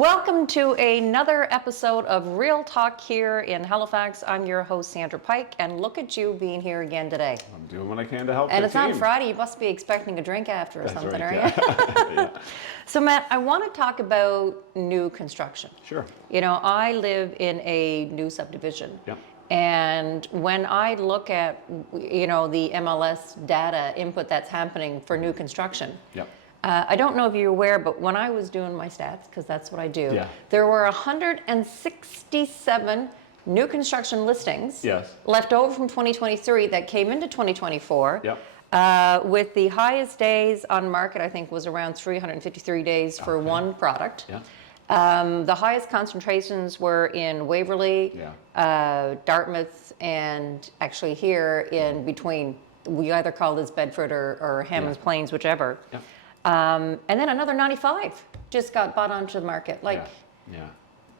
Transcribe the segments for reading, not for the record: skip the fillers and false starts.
Welcome to another episode of Real Talk here in Halifax. I'm your host, Sandra Pike, and look at you being here again today. I'm doing what I can to help And the it's team. on Friday. You must be expecting a drink after or That's something, right, are you? yeah. So, Matt, I want to talk about new construction. Sure. You know, I live in a new subdivision. Yeah. And when I look at, you know, the MLS data input that's happening for new construction, Yeah. I don't know if you're aware, but when I was doing my stats, because that's what I do, Yeah. there were 167 new construction listings Yes. left over from 2023 that came into 2024. Yep. With the highest days on market, I think was around 353 days for one product. Yeah. The highest concentrations were in Waverly, Dartmouth, and actually here in between. We either call this Bedford or Hammond's Plains, whichever. Yeah. And then another 95 just got bought onto the market. Yeah.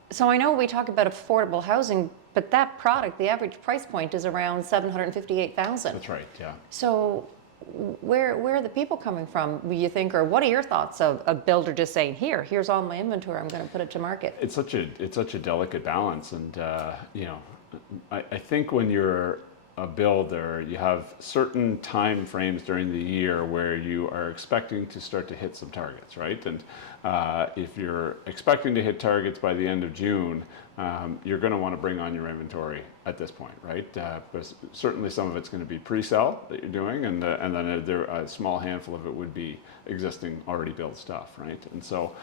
So I know we talk about affordable housing, but that product, the average price point is around $758,000. That's right. Yeah. So where are the people coming from, you think, or what are your thoughts of a builder just saying, here's all my inventory, I'm going to put it to market? It's such a delicate balance, and you know, I think when you're a builder, you have certain time frames during the year where you are expecting to start to hit some targets, right? And if you're expecting to hit targets by the end of June, you're going to want to bring on your inventory at this point, right? But certainly some of it's going to be pre-sale that you're doing, and then a small handful of it would be existing, already built stuff, right? And so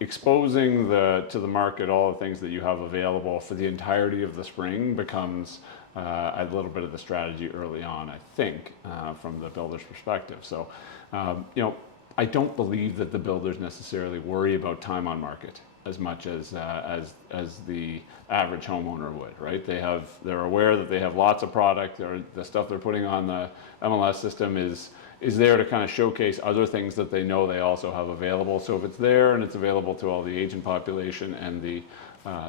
exposing to the market all the things that you have available for the entirety of the spring becomes a little bit of the strategy early on, I think, from the builder's perspective. So, you know, I don't believe that the builders necessarily worry about time on market as much as the average homeowner would, right? They're aware that they have lots of product, or the stuff they're putting on the MLS system is there to kind of showcase other things that they know they also have available. So if it's there and it's available to all the agent population and the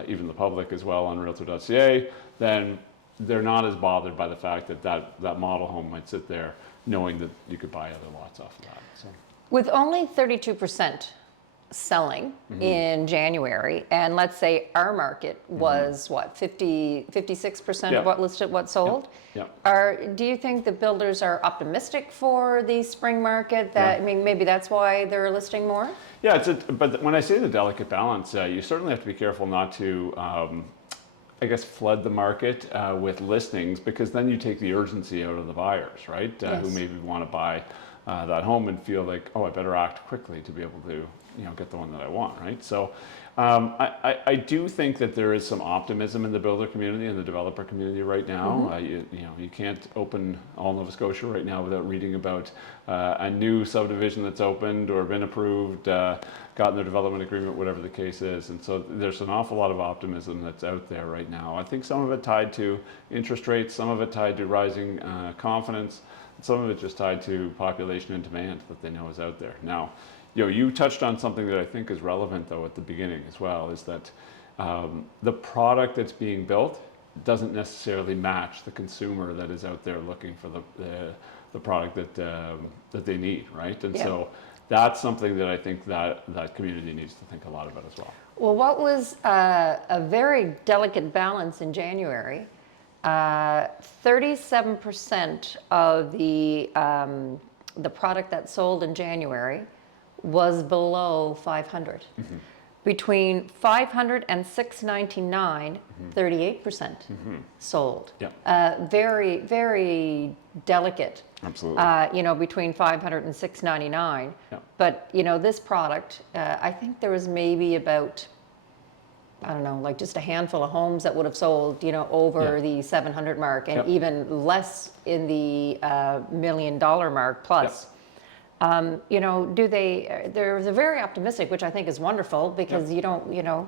even the public as well on Realtor.ca, then they're not as bothered by the fact that model home might sit there knowing that you could buy other lots off of that. So. With only 32% selling in January, and let's say our market was what, 56% of what listed, what sold? Yeah. Do you think the builders are optimistic for the spring market? That I mean, maybe that's why they're listing more? Yeah, but when I say the delicate balance, you certainly have to be careful not to I guess flood the market with listings, because then you take the urgency out of the buyers, right? Who maybe want to buy that home and feel like, oh, I better act quickly to be able to, you know, get the one that I want, right? So I do think that there is some optimism in the builder community and the developer community right now. You know, you can't open all Nova Scotia right now without reading about a new subdivision that's opened or been approved, gotten their development agreement, whatever the case is. And so there's an awful lot of optimism that's out there right now. I think some of it tied to interest rates, some of it tied to rising confidence, and some of it just tied to population and demand that they know is out there. Now, you know, you touched on something that I think is relevant though at the beginning as well, is that the product that's being built doesn't necessarily match the consumer that is out there looking for the product that they need, right? And so that's something that I think that community needs to think a lot about as well. Well, what was a very delicate balance in January, 37% of the product that sold in January was below 500. Between 500 and 699, 38% sold. Very, very delicate. Absolutely. You know, between 500 and 699. But, you know, this product, I think there was maybe about, I don't know, like just a handful of homes that would have sold, you know, over the 700 mark, and even less in the $1 million mark plus. You know, they're very optimistic, which I think is wonderful, because you don't, you know,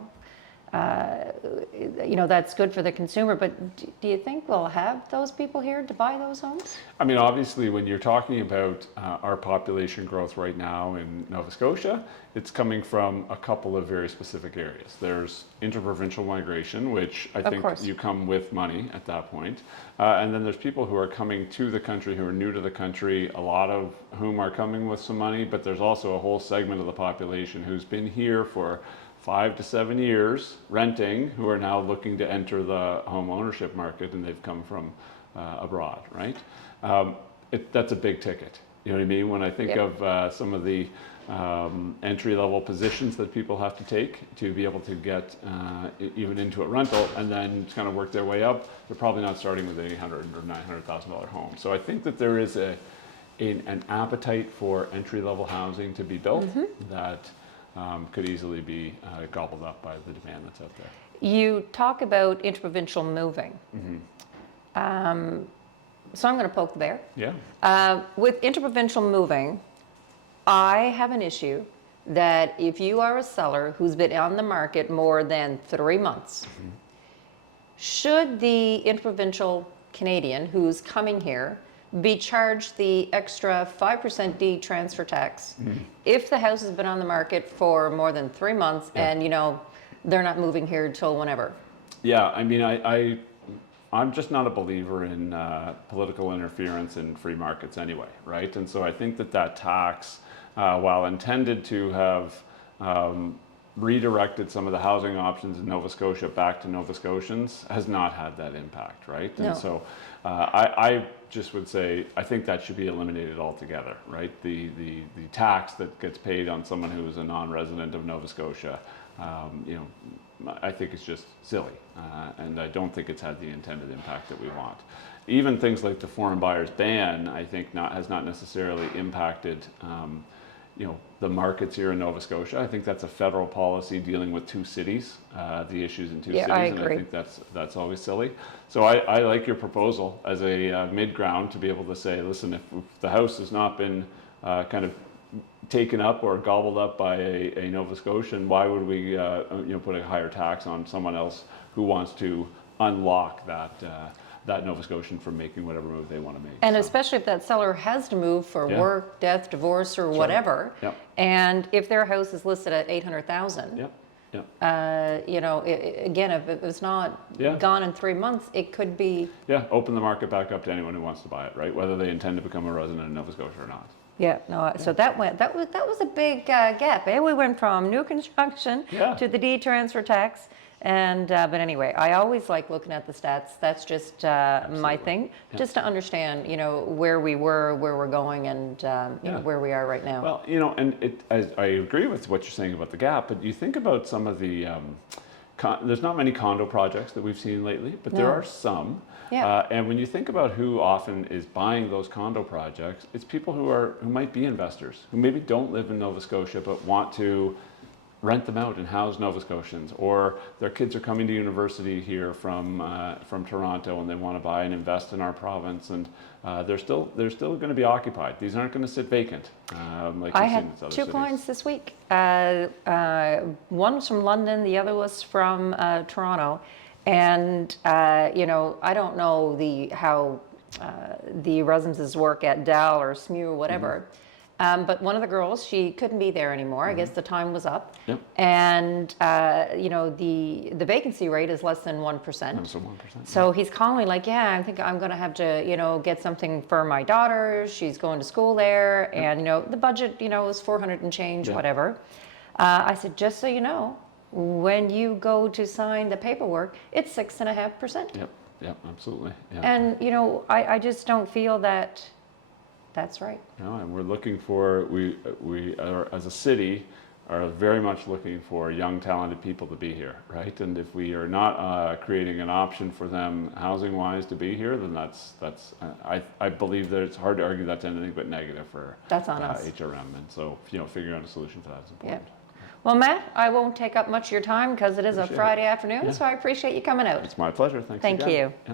that's good for the consumer. But do you think we'll have those people here to buy those homes? I mean, obviously, when you're talking about our population growth right now in Nova Scotia, it's coming from a couple of very specific areas. There's interprovincial migration, which I think you come with money at that point. And then there's people who are coming to the country who are new to the country, a lot of whom are coming with some money, but there's also a whole segment of the population who's been here for 5 to 7 years renting who are now looking to enter the home ownership market, and they've come from abroad, right? That's a big ticket. You know what I mean? When I think of some of the entry-level positions that people have to take to be able to get even into a rental and then kind of work their way up, they're probably not starting with an $800,000 or $900,000 home. So I think that there is an appetite for entry-level housing to be built that could easily be gobbled up by the demand that's out there. You talk about interprovincial moving. So I'm going to poke the bear. Yeah. With interprovincial moving, I have an issue that if you are a seller who's been on the market more than 3 months, should the interprovincial Canadian who's coming here be charged the extra 5% D transfer tax if the house has been on the market for more than 3 months and, you know, they're not moving here till whenever? Yeah, I mean, I'm just not a believer in political interference in free markets anyway, right? And so I think that tax, while intended to have redirected some of the housing options in Nova Scotia back to Nova Scotians, has not had that impact, right? No. And so I just would say, I think that should be eliminated altogether, right? The tax that gets paid on someone who is a non-resident of Nova Scotia, you know, I think it's just silly, and I don't think it's had the intended impact that we want. Even things like the foreign buyers ban, I think has not necessarily impacted, you know, the markets here in Nova Scotia. I think that's a federal policy dealing with 2 cities, the issues in 2 cities, I and agree. I think that's always silly. So I like your proposal as a mid-ground to be able to say, listen, if the house has not been kind of taken up or gobbled up by a Nova Scotian, why would we you know, put a higher tax on someone else who wants to unlock that Nova Scotian from making whatever move they want to make? And So, especially if that seller has to move for work, death, divorce, or whatever, Yep. and if their house is listed at 800,000, Yep. you know, again, if it was not gone in 3 months, it could be. Yeah, open the market back up to anyone who wants to buy it, right? Whether they intend to become a resident of Nova Scotia or not. Yeah, no. So that was a big gap. Eh? We went from new construction to the D transfer tax, and but anyway, I always like looking at the stats. That's just my thing, just to understand, you know, where we were, where we're going, and you know, where we are right now. Well, you know, and I agree with what you're saying about the gap, but you think about some of the. There's not many condo projects that we've seen lately, but there are some. Yeah. And when you think about who often is buying those condo projects, it's people who might be investors, who maybe don't live in Nova Scotia but want to rent them out and house Nova Scotians, or their kids are coming to university here from Toronto and they want to buy and invest in our province, and they're still going to be occupied. These aren't going to sit vacant. Like I you've had seen in other 2 cities. clients this week. One was from London, the other was from Toronto. And, you know, I don't know how the residences work at Dal or SMU or whatever. But one of the girls, she couldn't be there anymore. I guess the time was up. Yep. And, you know, the vacancy rate is less than 1%. So 1%. So he's calling me like, yeah, I think I'm going to have to, you know, get something for my daughter. She's going to school there. And, you know, the budget, you know, is 400 and change, whatever. I said, just so you know, when you go to sign the paperwork, it's 6.5%. Yep, absolutely. Yeah. And, you know, I just don't feel that that's right. No, and we're looking for, we are, as a city, are very much looking for young, talented people to be here, right? And if we are not creating an option for them housing-wise to be here, then I believe that it's hard to argue that's anything but negative for That's on us. HRM. And so, you know, figuring out a solution for that is important. Well, Matt, I won't take up much of your time because it is a Appreciate it. Friday afternoon, so I appreciate you coming out. It's my pleasure. Thanks Thank again. you. Yeah.